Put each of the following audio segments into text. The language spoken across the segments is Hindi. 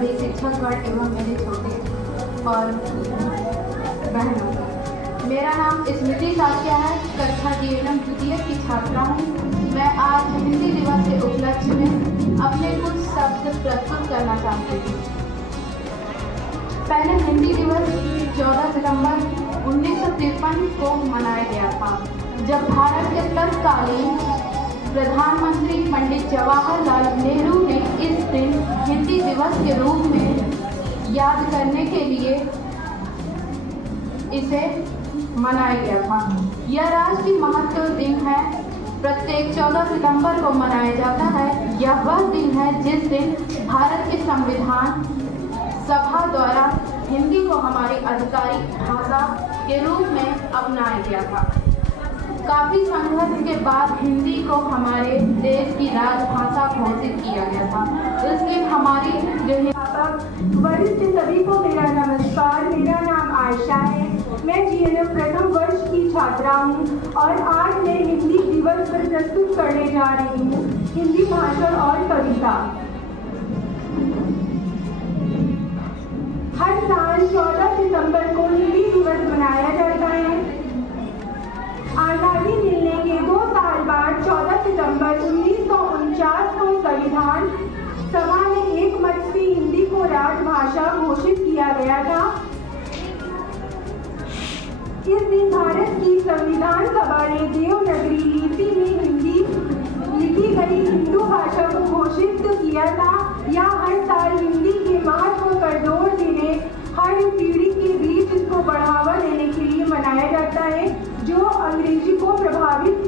सभी शिक्षकगण एवं मेरे छोटे और बहनों, मेरा नाम स्मृति साक्या है। कक्षा जीवनम द्वितीय की छात्रा हूँ। मैं आज हिंदी दिवस के उपलक्ष्य में अपने कुछ शब्द प्रस्तुत करना चाहती हूँ। पहले हिंदी दिवस 14 सितंबर 1953 को मनाया गया था, जब भारत के तत्कालीन प्रधानमंत्री पंडित जवाहरलाल नेहरू ने इस दिन हिंदी दिवस के रूप में याद करने के लिए इसे मनाया गया था। यह राष्ट्रीय महत्व दिन है। प्रत्येक 14 सितंबर को मनाया जाता है। यह वह दिन है जिस दिन भारत के संविधान सभा द्वारा हिंदी को हमारी आधिकारिक भाषा के रूप में अपनाया गया था। काफ़ी संघर्ष के बाद हिंदी को हमारे देश की राजभाषा घोषित किया गया था। इसलिए हमारी जो वरिष्ठ सभी को मेरा नमस्कार। मेरा नाम आयशा है। मैं जीएनएम प्रथम वर्ष की छात्रा हूँ और आज मैं हिंदी दिवस पर प्रस्तुत करने जा रही हूँ हिंदी भाषण और कविता। हर साल 14 सितंबर को हिंदी दिवस मनाया जाता है। आज़ादी मिलने के 2 साल बाद 14 सितंबर 1949 को संविधान सभा में एकमत से हिंदी को राजभाषा घोषित किया गया था। इस दिन भारत की संविधान सभा ने देवनागरी लिपि में हिंदी लिखी गई हिंदू भाषा को घोषित किया था। यह हर साल हिंदी के महत्व पर जोर देने, हर पीढ़ी के बीच इसको बढ़ावा देने के लिए मनाया जाता है, जो अंग्रेजी को प्रभावित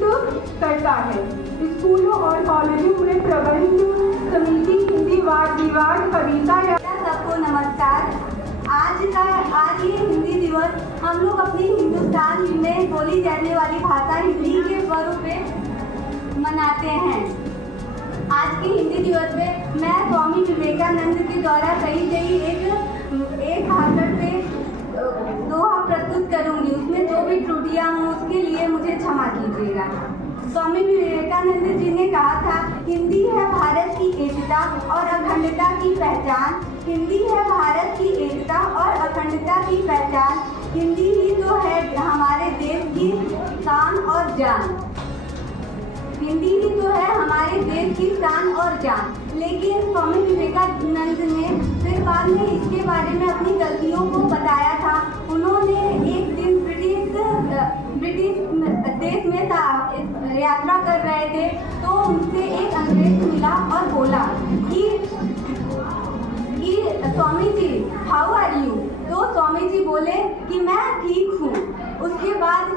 करता है। स्कूलों और कॉलेजों में प्रबंध समिति हिंदी वाद विवाद कविता या सबको नमस्कार। आज ये हिंदी दिवस हम लोग अपनी हिंदुस्तान में बोली जाने वाली भाषा हिंदी के पर्व पे मनाते हैं। आज के हिंदी दिवस में मैं स्वामी विवेकानंद के द्वारा कही गई एक भाषण पे दोहा प्रस्तुत करूंगी। उसमें जो भी त्रुटियां हों उसके लिए मुझे क्षमा कीजिएगा। स्वामी विवेकानंद जी ने कहा था, हिंदी है भारत की एकता और अखंडता की पहचान। हिंदी है भारत की एकता और अखंडता की पहचान। हिंदी ही तो है हमारे देश की शान और जान। हिंदी ही तो है हमारे देश की शान और जान। लेकिन स्वामी विवेकानंद ने फिर बाद में इसके बारे में अपनी गलतियों को बताया था। उन्होंने एक दिन ब्रिटिश देश में यात्रा कर रहे थे, तो उनसे एक अंग्रेज मिला और बोला कि Swami ji how are you. तो स्वामी जी बोले कि मैं ठीक हूँ। उसके बाद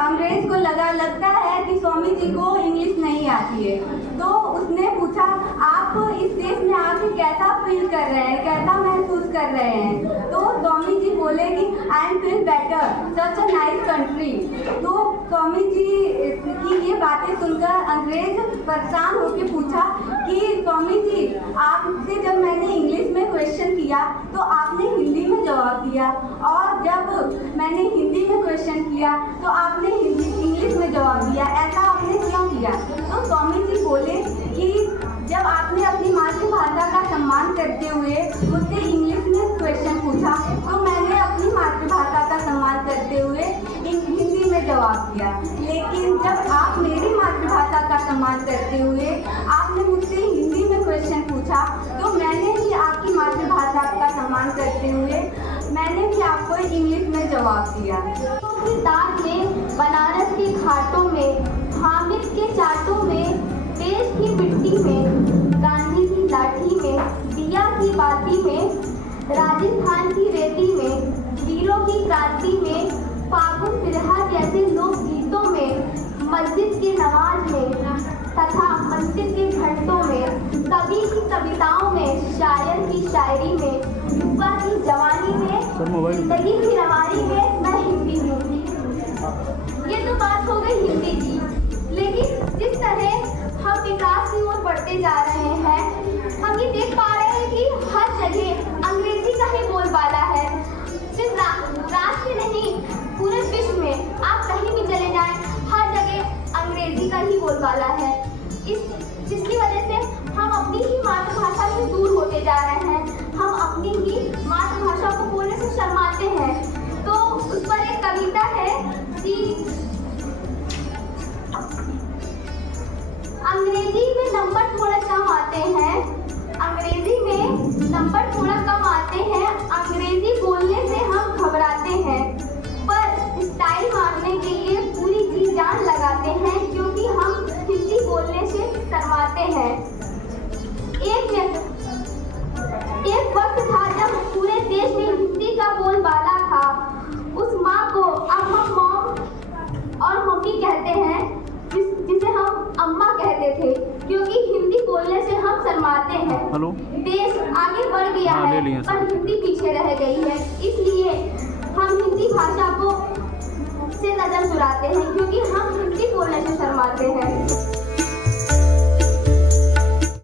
अंग्रेज को लगता है कि स्वामी जी को इंग्लिश नहीं आती है, तो उसने पूछा आप इस देश में आके कैसा फील कर रहे हैं, कैसा महसूस कर रहे हैं। तो स्वामी जी बोले कि I am feel better, such a nice country. तो स्वामी जी की ये बातें सुनकर अंग्रेज परेशान होकर पूछा कि स्वामी जी आपसे जब मैंने इंग्लिश में क्वेश्चन किया तो आपने हिंदी में जवाब दिया, और जब मैंने हिंदी में क्वेश्चन किया तो आपने इंग्लिश में जवाब दिया, ऐसा आपने क्यों किया। तो स्वामी जी बोले कि जब आपने अपनी मातृभाषा का सम्मान करते हुए मुझसे इंग्लिश में क्वेश्चन पूछा, तो मैंने अपनी मातृभाषा का सम्मान करते हुए हिंदी में जवाब दिया। लेकिन जब आप मेरी मातृभाषा का सम्मान करते हुए आपने मुझसे हिंदी में क्वेश्चन पूछा, तो मैंने भी आपकी मातृभाषा का सम्मान करते हुए मैंने भी आपको इंग्लिश में जवाब दिया। की ताक में, बनारस के घाटों में, हामिद के चाटों में, देश की मिट्टी में, गांधी की लाठी में, दिया की बाती में, राजस्थान की रेती में, वीरों की क्रांति में, फागुन बिरहा जैसे लोक गीतों में, मस्जिद के नमाज में तथा मंदिर के घंटों में, कवि की कविताओं में, शायर की शायरी में, युवा की जवानी में, जिंदगी की रवानी में मैं हिंदी हूँ। ये तो बात हो गई हिंदी की, लेकिन जिस तरह हम विकास की ओर बढ़ते जा रहे हैं, हम ये देख पा रहे हैं कि हर जगह अंग्रेजी का ही बोलबाला है। सिर्फ राष्ट्र नहीं, पूरे विश्व में आप कहीं भी चले जाएं, हर जगह अंग्रेजी का ही बोलबाला है। जिसकी वजह से हम अपनी ही मातृभाषा से दूर होते जा रहे हैं। हम अपनी ही मातृभाषा को बोलने से शर्माते हैं। तो उस पर एक कविता है कि अंग्रेजी में नंबर थोड़ा कम आते हैं, अंग्रेजी में नंबर थोड़ा कम आते हैं, अंग्रेजी बोलने से हम घबराते हैं, पर स्टाइल मारने के लिए पूरी जी जान लगाते हैं, क्योंकि हम हिंदी बोलने से शर्माते हैं। एक वक्त था जब पूरे देश में हिंदी का बोलबाला था। उस माँ को अब हम मॉम और मम्मी कहते हैं, जिसे हम अम्मा कहते थे, क्योंकि हिंदी बोलने से हम शर्माते हैं। हेलो। देश आगे बढ़ गया है, पर हिंदी पीछे रह गई है। इसलिए